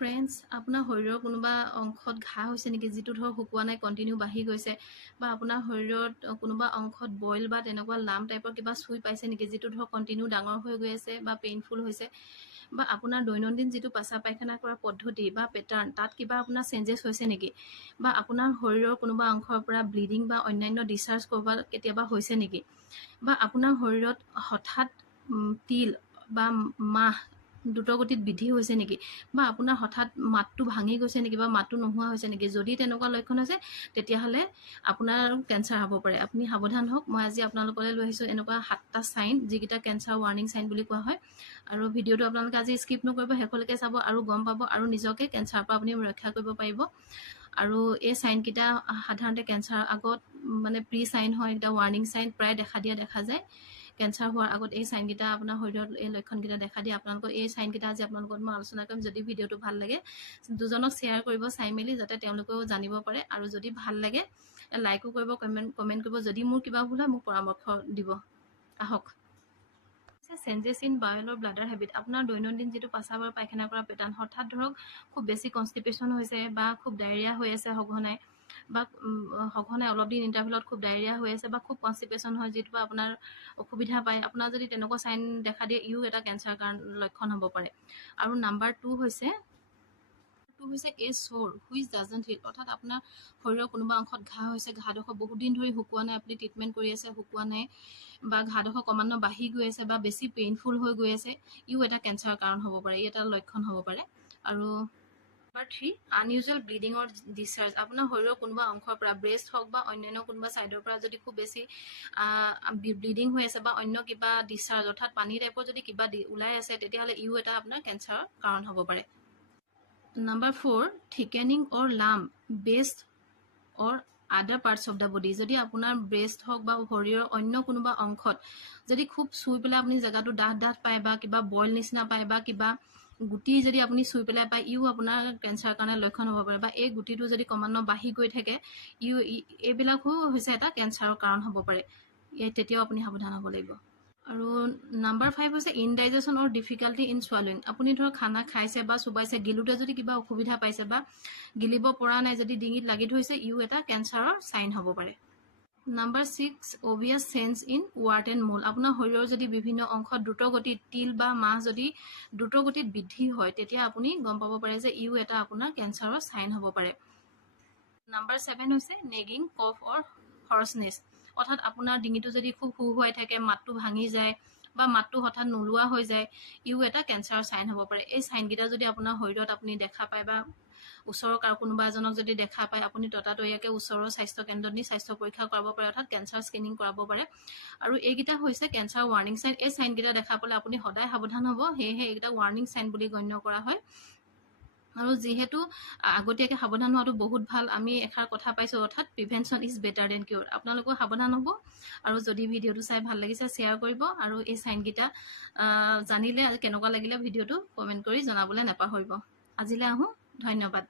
Friends, আপোনাৰ শৰীৰৰ কোনোবা অংশত ঘাঁ হৈছে নেকি, যিটো ধৰক শুকোৱা নাই, কণ্টিনিউ বাঢ়ি গৈছে, বা আপোনাৰ শৰীৰত কোনোবা অংশত বইল বা তেনেকুৱা লাম টাইপৰ কিবা চুই পাইছে নেকি, যিটো ধৰক কণ্টিনিউ ডাঙৰ হৈ গৈ আছে বা পেইনফুল হৈছে, বা আপোনাৰ দৈনন্দিন যিটো পেচাব পায়খানা কৰা পদ্ধতি বা পেটাৰ্ণ, তাত কিবা আপোনাৰ চেঞ্জেছ হৈছে নেকি, বা আপোনাৰ শৰীৰৰ কোনোবা অংশৰ পৰা ব্লিডিং বা অন্যান্য ডিছচাৰ্জ কৰবাত কেতিয়াবা হৈছে নেকি, বা আপোনাৰ শৰীৰত হঠাৎ তিল বা মাহ দ্ৰুতগতিত বৃদ্ধি হৈছে নেকি, বা আপোনাৰ হঠাৎ মাতটো ভাঙি গৈছে নেকি, বা মাতটো নোহোৱা হৈছে নেকি। যদি তেনেকুৱা লক্ষণ হৈছে তেতিয়াহ'লে আপোনাৰ কেঞ্চাৰ হ'ব পাৰে। আপুনি সাৱধান হওক। মই আজি আপোনালোকলৈ লৈ আহিছোঁ এনেকুৱা 7টা চাইন, যিকেইটা কেঞ্চাৰ ৱাৰ্ণিং চাইন বুলি কোৱা হয়। আৰু ভিডিঅ'টো আপোনালোকে আজি স্কিপ নকৰিব, শেষলৈকে চাব আৰু গম পাব, আৰু নিজকে কেঞ্চাৰৰ পৰা আপুনি ৰক্ষা কৰিব পাৰিব। আৰু এই চাইনকেইটা সাধাৰণতে কেঞ্চাৰৰ আগত মানে প্ৰি চাইন হয়, এটা ৱাৰ্ণিং চাইন প্ৰায় দেখা যায়। কেঞ্চাৰ হোৱাৰ আগত এই চাইনকেইটা আপোনাৰ শৰীৰত এই লক্ষণকেইটা দেখা দিয়ে। আপোনালোকৰ এই চাইনকেইটা আজি আপোনালোকৰ মই আলোচনা কৰিম। যদি ভিডিঅ'টো ভাল লাগে দুজনক শ্বেয়াৰ কৰিব চাই মেলি, যাতে তেওঁলোকেও জানিব পাৰে। আৰু যদি ভাল লাগে লাইকো কৰিব, কমেণ্ট কৰিব। যদি মোৰ কিবা ভুল হয় মোক পৰামৰ্শ দিব। আহক। Changes in bowel or bladder habit, আপোনাৰ দৈনন্দিন যিটো পেচাব আৰু পায়খানা কৰা পেটাৰ্ণ, হঠাৎ ধৰক খুব বেছি কনষ্টিপেশ্যন হৈছে, বা খুব ডায়েৰিয়া হৈ আছে সঘনাই, বা সঘনাই অলপ দিন ইণ্টাৰভেলত খুব ডায়েৰিয়া হৈ আছে, বা খুব কনষ্টিপেশ্যন হয়, যিটো আপোনাৰ অসুবিধা পায়। আপোনাৰ যদি তেনেকুৱা চাইন দেখা দিয়ে, ইও এটা কেঞ্চাৰ লক্ষণ হ'ব পাৰে। আৰু নাম্বাৰ 2 হৈছে এ চ'ৰ হুইচ ডাজন্ট হিল, অৰ্থাৎ আপোনাৰ শৰীৰৰ কোনোবা অংশত ঘাঁ হৈছে, ঘাঁডোখৰ বহুত দিন ধৰি শুকোৱা নাই, আপুনি ট্ৰিটমেণ্ট কৰি আছে, শুকোৱা নাই, বা ঘাঁডোখৰ ক্ৰমান্বয়ে বাঢ়ি গৈ আছে, বা বেছি পেইনফুল হৈ গৈ আছে, ইও এটা কেঞ্চাৰৰ কাৰণ হ'ব পাৰে, ই এটা লক্ষণ হ'ব পাৰে। আৰু নাম্বাৰ 3 আনইউজুৱেল ব্লিডিং অৰ ডিছচাৰ্জ, আপোনাৰ শৰীৰৰ কোনোবা অংশৰ পৰা, ব্ৰেষ্ট হওক বা অন্যান্য কোনোবা ছাইডৰ পৰা যদি খুব বেছি ব্লিডিং হৈ আছে, বা অন্য কিবা ডিছচাৰ্জ অৰ্থাৎ পানী টাইপৰ যদি কিবা ওলাই আছে, তেতিয়াহ'লে ইও এটা আপোনাৰ কেঞ্চাৰৰ কাৰণ হ'ব পাৰে। নাম্বাৰ 4 থিকেনিং অৰ লাম বেষ্ট অৰ আদাৰ পাৰ্টছ অফ দ্য বডি, যদি আপোনাৰ ব্ৰেষ্ট হওক বা শৰীৰৰ অন্য কোনোবা অংশত যদি খুব চুই পেলাই আপুনি জেগাটো ডাঠ পায়, বা কিবা বইল নিচিনা পায়, বা কিবা গুটি যদি আপুনি চুই পেলাই পায়, ইও আপোনাৰ কেঞ্চাৰৰ কাৰণে লক্ষণ হ'ব পাৰে। বা এই গুটিটো যদি ক্ৰমান্বয়ে বাঢ়ি গৈ থাকে, এইবিলাকো হৈছে এটা কেঞ্চাৰৰ কাৰণ হ'ব পাৰে। তেতিয়াও আপুনি সাৱধান হ'ব লাগিব। আৰু নাম্বাৰ 5 হৈছে ইনডাইজেশ্যন অৰ ডিফিকাল্টি ইন চুৱালুইং, আপুনি ধৰক খানা খাইছে বা চুবাইছে, গিলোতে যদি কিবা অসুবিধা পাইছে বা গিলিব পৰা নাই, যদি ডিঙিত লাগি ধৰিছে, ইও এটা কেঞ্চাৰৰ চাইন হ'ব পাৰে। Number 6 obvious change in watt and মোল, আপোনাৰ শৰীৰৰ যদি বিভিন্ন অংশত দ্ৰুতগতিত তিল বা মাহ যদি দ্ৰুতগতিত বৃদ্ধি হয়, তেতিয়া আপুনি গম পাব পাৰে যে ইও এটা আপোনাৰ কেঞ্চাৰৰ চাইন হ'ব পাৰে। নাম্বাৰ 7 হৈছে নেগিং কফ অৰ হৰ্চনেছ, অৰ্থাৎ আপোনাৰ ডিঙিটো যদি খুব হুহুৱাই থাকে, মাতটো ভাঙি যায়, বা মাতটো হঠাৎ নোলোৱা হৈ যায়, ইও এটা কেঞ্চাৰৰ চাইন হ'ব পাৰে। এই চাইনকেইটা যদি আপোনাৰ শৰীৰত আপুনি দেখা পায়, বা ওচৰৰ কোনোবা এজনক যদি দেখা পায়, আপুনি ততাতৈয়াকৈ ওচৰৰ স্বাস্থ্য কেন্দ্ৰত নি স্বাস্থ্য পৰীক্ষা কৰাব পাৰে, অৰ্থাৎ কেঞ্চাৰ স্ক্ৰিনিং কৰাব পাৰে। আৰু এইকেইটা হৈছে কেঞ্চাৰ ৱাৰ্ণিং চাইন। এই চাইনকেইটা দেখা পালে আপুনি সদায় সাৱধান হ'ব, সেয়েহে এইকেইটা ৱাৰ্ণিং চাইন বুলি গণ্য কৰা হয়। আৰু যিহেতু আগতীয়াকৈ সাৱধান হোৱাটো বহুত ভাল, আমি এষাৰ কথা পাইছোঁ, অৰ্থাৎ প্ৰিভেনশ্যন ইজ বেটাৰ দেন কিয়ৰ। আপোনালোকেও সাৱধান হ'ব, আৰু যদি ভিডিঅ'টো চাই ভাল লাগিছে শ্বেয়াৰ কৰিব, আৰু এই চাইনকেইটা জানিলে কেনেকুৱা লাগিলে ভিডিঅ'টো কমেণ্ট কৰি জনাবলৈ নাপাহৰিব। আজিলৈ আহোঁ, ধন্যবাদ।